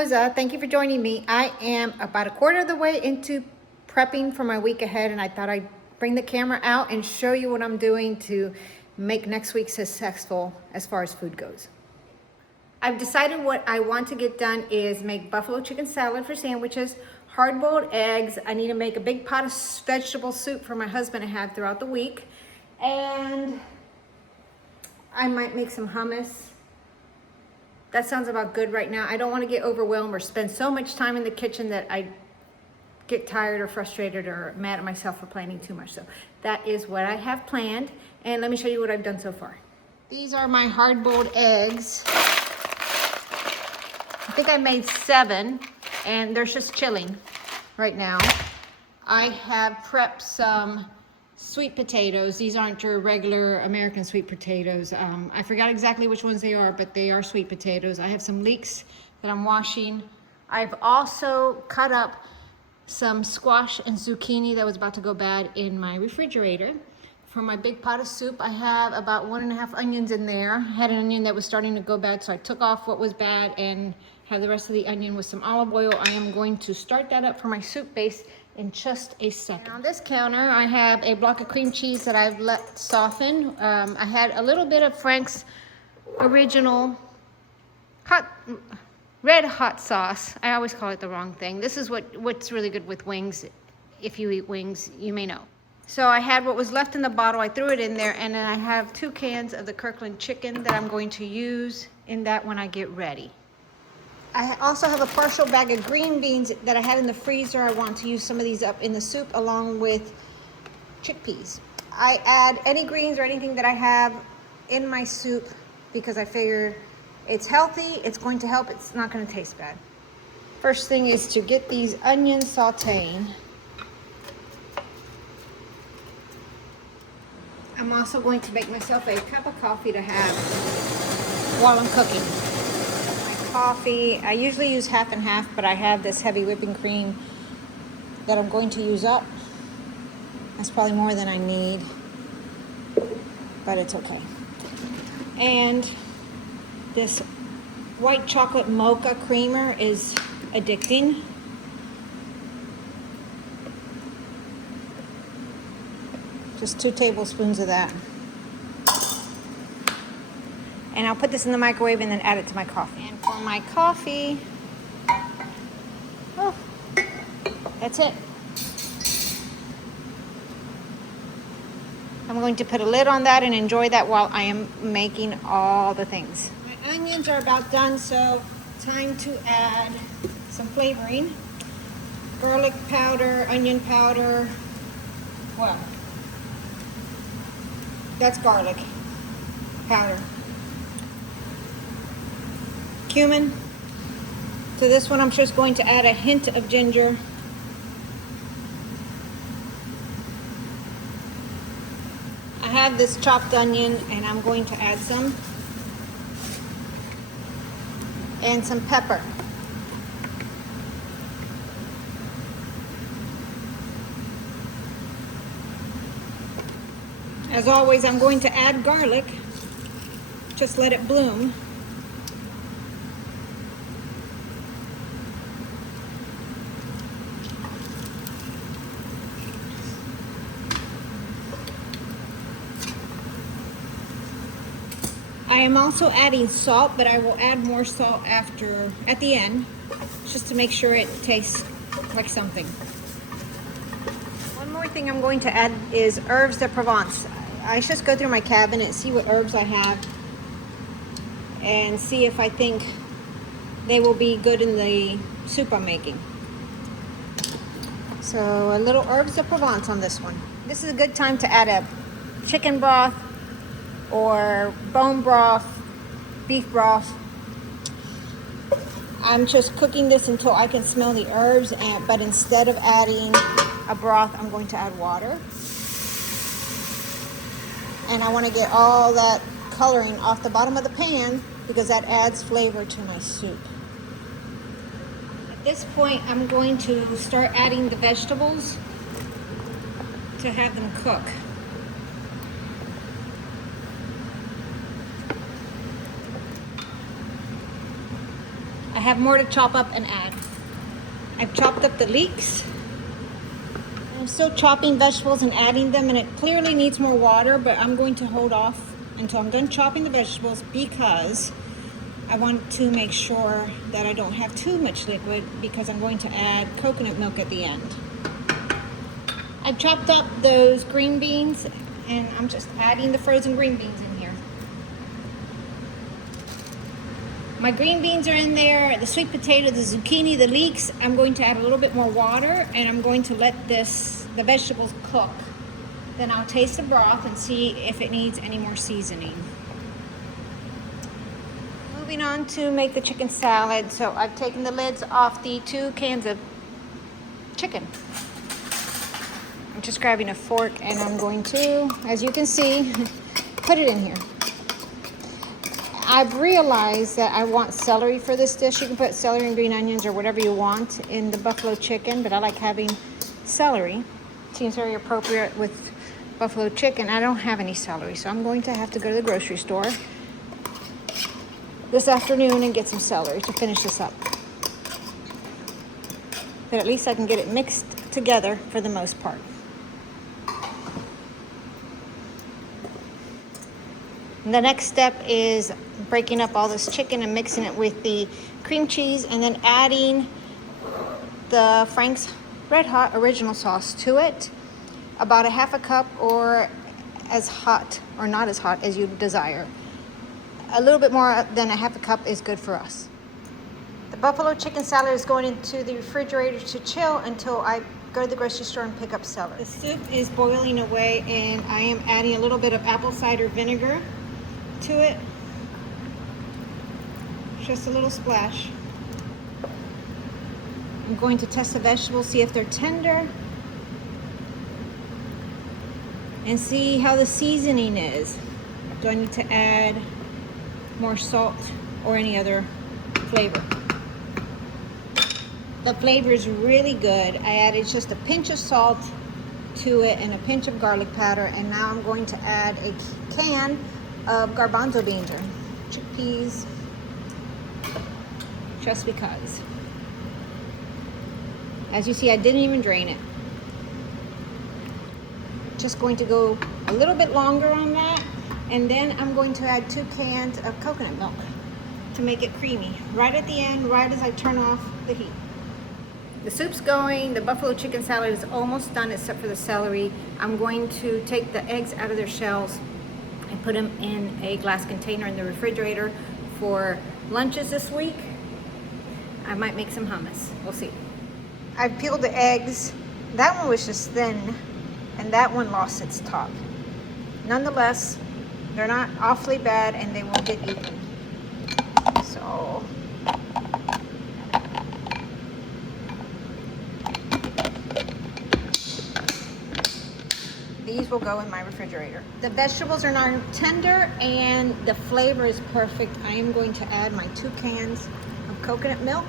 Rosa. Thank you for joining me. I am about a quarter of the way into prepping for my week ahead, and I thought I'd bring the camera out and show you what I'm doing to make next week successful as far as food goes. I've decided what I want to get done is make buffalo chicken salad for sandwiches, hard-boiled eggs. I need to make a big pot of vegetable soup for my husband to have throughout the week, and I might make some hummus. That sounds about good right now. I don't want to get overwhelmed or spend so much time in the kitchen that I get tired or frustrated or mad at myself for planning too much. So that is what I have planned. And let me show you what I've done so far. These are my hard-boiled eggs. I think I made 7, and they're just chilling right now. I have prepped some sweet potatoes. These aren't your regular American sweet potatoes. I forgot exactly which ones they are, but they are sweet potatoes. I have some leeks that I'm washing. I've also cut up some squash and zucchini that was about to go bad in my refrigerator. For my big pot of soup, I have about 1.5 onions in there. I had an onion that was starting to go bad, so I took off what was bad and have the rest of the onion with some olive oil. I am going to start that up for my soup base in just a second. And on this counter, I have a block of cream cheese that I've let soften. I had a little bit of Frank's original red hot sauce. I always call it the wrong thing. This is what's really good with wings. If you eat wings, you may know. So I had what was left in the bottle. I threw it in there, and then I have 2 cans of the Kirkland chicken that I'm going to use in that when I get ready. I also have a partial bag of green beans that I had in the freezer. I want to use some of these up in the soup along with chickpeas. I add any greens or anything that I have in my soup because I figure it's healthy, it's going to help, it's not going to taste bad. First thing is to get these onions sauteing. I'm also going to make myself a cup of coffee to have while I'm cooking. Coffee, I usually use half and half, but I have this heavy whipping cream that I'm going to use up. That's probably more than I need, but it's okay. And this white chocolate mocha creamer is addicting. Just 2 tablespoons of that. And I'll put this in the microwave and then add it to my coffee. And for my coffee, oh, that's it. I'm going to put a lid on that and enjoy that while I am making all the things. My onions are about done, so time to add some flavoring. Garlic powder, onion powder, well, that's garlic powder. Cumin. To this one, I'm just going to add a hint of ginger. I have this chopped onion, and I'm going to add some. And some pepper. As always, I'm going to add garlic. Just let it bloom. I am also adding salt, but I will add more salt at the end, just to make sure it tastes like something. One more thing I'm going to add is herbes de Provence. I just go through my cabinet, see what herbs I have, and see if I think they will be good in the soup I'm making. So a little herbes de Provence on this one. This is a good time to add a chicken broth or bone broth, beef broth. I'm just cooking this until I can smell the herbs, but instead of adding a broth, I'm going to add water. And I want to get all that coloring off the bottom of the pan because that adds flavor to my soup. At this point, I'm going to start adding the vegetables to have them cook. I have more to chop up and add. I've chopped up the leeks. I'm still chopping vegetables and adding them, and it clearly needs more water, but I'm going to hold off until I'm done chopping the vegetables because I want to make sure that I don't have too much liquid because I'm going to add coconut milk at the end. I've chopped up those green beans and I'm just adding the frozen green beans in here. My green beans are in there, the sweet potato, the zucchini, the leeks. I'm going to add a little bit more water and I'm going to let the vegetables cook. Then I'll taste the broth and see if it needs any more seasoning. Moving on to make the chicken salad. So I've taken the lids off the 2 cans of chicken. I'm just grabbing a fork and I'm going to, as you can see, put it in here. I've realized that I want celery for this dish. You can put celery and green onions or whatever you want in the buffalo chicken, but I like having celery. Seems very appropriate with buffalo chicken. I don't have any celery, so I'm going to have to go to the grocery store this afternoon and get some celery to finish this up. But at least I can get it mixed together for the most part. And the next step is breaking up all this chicken and mixing it with the cream cheese and then adding the Frank's Red Hot original sauce to it. About a half a cup or as hot or not as hot as you desire. A little bit more than a half a cup is good for us. The buffalo chicken salad is going into the refrigerator to chill until I go to the grocery store and pick up celery. The soup is boiling away and I am adding a little bit of apple cider vinegar to it. Just a little splash. I'm going to test the vegetables, see if they're tender, and see how the seasoning is. Do I need to add more salt or any other flavor? The flavor is really good. I added just a pinch of salt to it and a pinch of garlic powder, and now I'm going to add a can of garbanzo beans or chickpeas, just because. As you see, I didn't even drain it. Just going to go a little bit longer on that, and then I'm going to add 2 cans of coconut milk to make it creamy right at the end, right as I turn off the heat. The soup's going, the buffalo chicken salad is almost done except for the celery. I'm going to take the eggs out of their shells and put them in a glass container in the refrigerator for lunches this week. I might make some hummus, we'll see. I peeled the eggs. That one was just thin and that one lost its top. Nonetheless, they're not awfully bad and they will get eaten. So, these will go in my refrigerator. The vegetables are now tender and the flavor is perfect. I am going to add my 2 cans of coconut milk.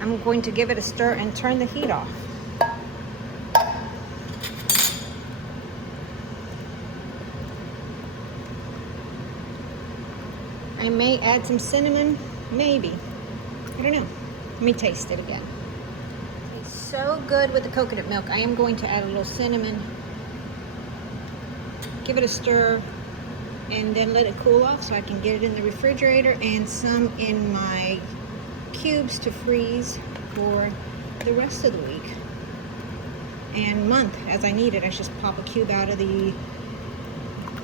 I'm going to give it a stir and turn the heat off. I may add some cinnamon, maybe. I don't know. Let me taste it again. It's so good with the coconut milk. I am going to add a little cinnamon. Give it a stir and then let it cool off so I can get it in the refrigerator and some in my cubes to freeze for the rest of the week and month as I need it. I just pop a cube out of the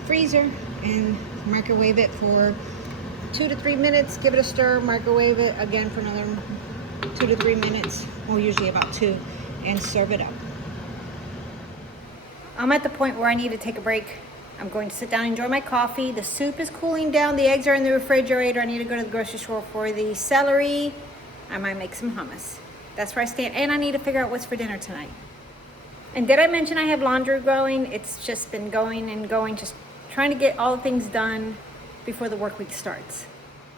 freezer and microwave it for 2 to 3 minutes, give it a stir, microwave it again for another 2 to 3 minutes, well usually about 2, and serve it up. I'm at the point where I need to take a break. I'm going to sit down and enjoy my coffee. The soup is cooling down, the eggs are in the refrigerator. I need to go to the grocery store for the celery. I might make some hummus. That's where I stand, and I need to figure out what's for dinner tonight. And did I mention I have laundry going? It's just been going and going, just trying to get all the things done before the work week starts.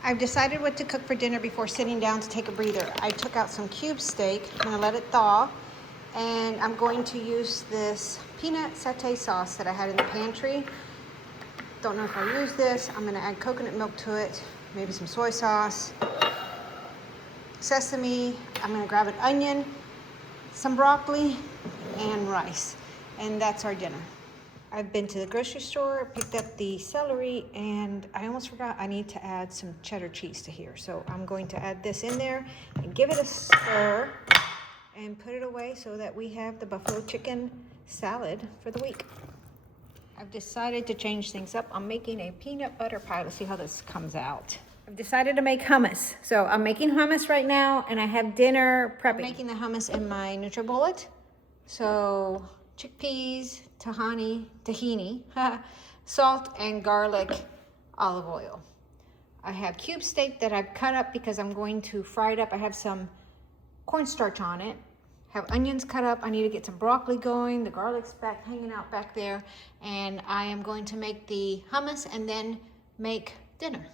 I've decided what to cook for dinner before sitting down to take a breather. I took out some cube steak. I'm gonna let it thaw, and I'm going to use this peanut satay sauce that I had in the pantry Don't know if I'll use this. I'm gonna add coconut milk to it, maybe some soy sauce, sesame. I'm gonna grab an onion, some broccoli, and rice. And that's our dinner. I've been to the grocery store, picked up the celery, and I almost forgot I need to add some cheddar cheese to here. So I'm going to add this in there and give it a stir and put it away so that we have the buffalo chicken salad for the week. I've decided to change things up. I'm making a peanut butter pie. Let's see how this comes out. I've decided to make hummus. So I'm making hummus right now, and I have dinner prepping. I'm making the hummus in my NutriBullet. So chickpeas, tahini, salt and garlic, olive oil. I have cube steak that I've cut up because I'm going to fry it up. I have some cornstarch on it. Have onions cut up. I need to get some broccoli going. The garlic's hanging out back there. And I am going to make the hummus and then make dinner.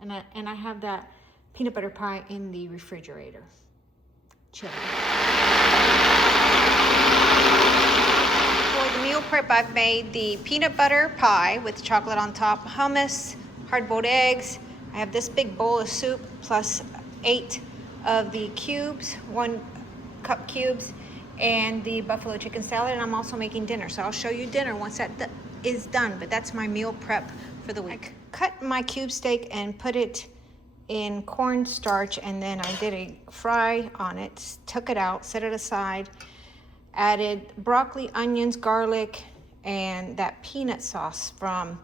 And I have that peanut butter pie in the refrigerator. Chilling. For the meal prep, I've made the peanut butter pie with chocolate on top, hummus, hard-boiled eggs. I have this big bowl of soup plus 8 of the cubes, 1 cup cubes, and the buffalo chicken salad. And I'm also making dinner, so I'll show you dinner once that is done. But that's my meal prep for the week. I cut my cube steak and put it in cornstarch, and then I did a fry on it, took it out, set it aside, added broccoli, onions, garlic, and that peanut sauce from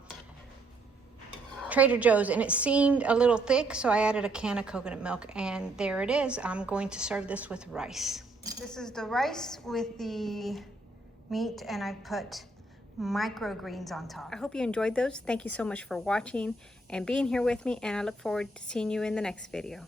Trader Joe's, and it seemed a little thick, so I added a can of coconut milk, and there it is. I'm going to serve this with rice. This is the rice with the meat, and I put microgreens on top. I hope you enjoyed those. Thank you so much for watching and being here with me, and I look forward to seeing you in the next video.